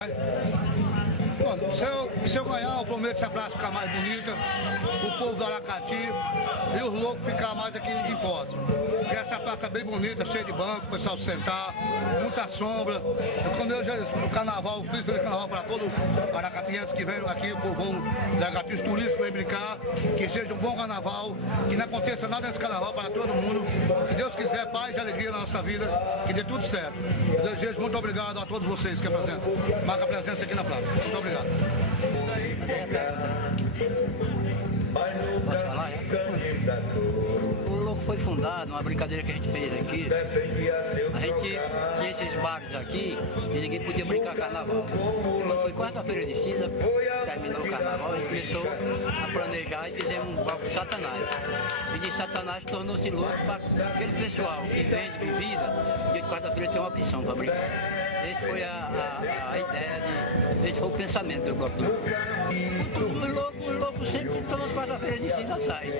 Bom, se eu ganhar, eu prometo que essa praça ficar mais bonita, o povo do Aracati e os loucos ficar mais aqui em Poços. Porque essa praça é bem bonita, cheia de banco, o pessoal sentar, muita sombra. Quando eu já no carnaval, fiz feliz carnaval para todo aracatiense que vem aqui, o povão do Aracati, os turistas que vêm brincar, que seja um bom carnaval, que não aconteça nada nesse carnaval para todo mundo. Que Deus quiser, paz e alegria na nossa vida, que dê tudo certo. Eu desejo muito obrigado a todos vocês que apresentam. Marca a presença aqui na praça. Muito obrigado. O Louco foi fundado, uma brincadeira que a gente fez aqui. A gente tinha esses bares aqui e ninguém podia brincar carnaval. E quando foi quarta-feira de cinza, terminou o carnaval, a gente começou a planejar e fizemos um bloco de Satanás. E de Satanás tornou-se louco para aquele pessoal que vende bebida, dia de quarta-feira tem uma opção para brincar. Essa foi a ideia, esse foi o pensamento do bloco. Os loucos sempre todas as quarta-feiras de cinza saem.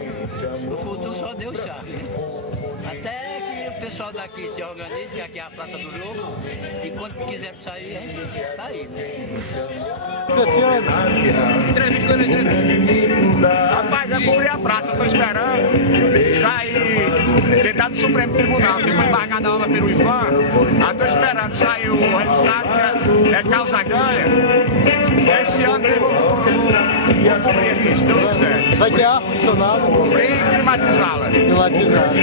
O futuro só Deus sabe. Até que o pessoal daqui se organize, que aqui é a Praça dos Loucos, e quando quiser sair, a gente tá aí. Rapaz, é por ir a praça, tô esperando sair, tentar do Supremo Tribunal, que foi embargada a obra pelo IFAM. Tô esperando sair o resultado, que é causa ganha. Esse ano eu vou cumprir aqui, se Deus quiser. Vai ter ar-condicionado? Cumprir e climatizá-la. Climatizado.